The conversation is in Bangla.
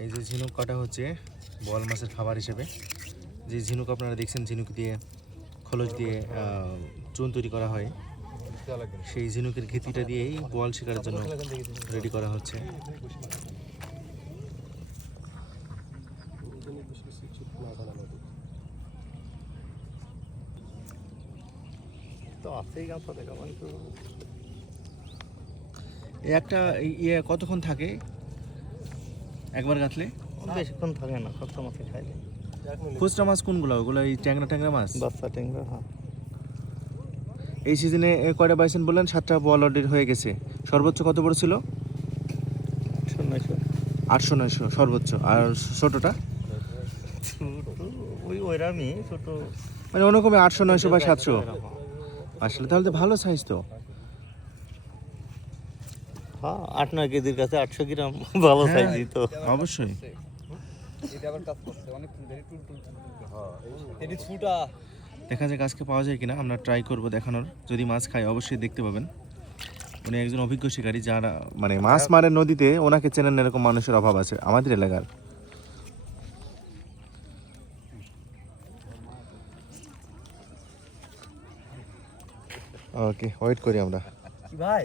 এই যে ঝিনুক কাটা হচ্ছে বল মাছের খাবার হিসেবে। যে ঝিনুক আপনারা দেখছেন ঝিনুক দিয়ে খোলস দিয়ে চুন তৈরি করা হয়। সেই ঝিনুকের ঘিতিটা দিয়েই বল শিকারের জন্য রেডি করা হচ্ছে। একটা ইয়ে কতক্ষণ থাকে? একবার গাঁথলে? বেশিক্ষণ থাকে না কত মাছে খাইলে। খুচরা মাছ কোনগুলো? ওগুলো এই ট্যাংরা ট্যাংরা মাছ? বাচ্চা টেংরা হ্যাঁ। এই সিজনে কয়টা পাইছেন বললেন? সাতটা বল অর্ডার হয়ে গেছে। সর্বোচ্চ কত বড় ছিল? আটশো নয়শো। সর্বোচ্চ। আর ছোটটা? ছোট ওই ওইরামই ছোট। মানে ওরকমই আটশো নয়শো বা সাতশো। আসলে তাহলে তো ভালো সাইজ তো। হ্যাঁ আট নয় কেজির কাছে আটশো গ্রাম ভালো হ্যাঁ। সাইজই তো। অবশ্যই। দেখা যাক আজকে পাওয়া যায় কিনা আমরা ট্রাই করব দেখানোর। যদি মাছ খাই অবশ্যই দেখতে পাবেন। উনি একজন অভিজ্ঞ শিকারী যারা মানে মাছ মারে নদীতে ওনাকে চেনেন না এরকম মানুষের অভাব আছে আমাদের এলাকার। ওকে ওয়েট করি আমরা। ভাই?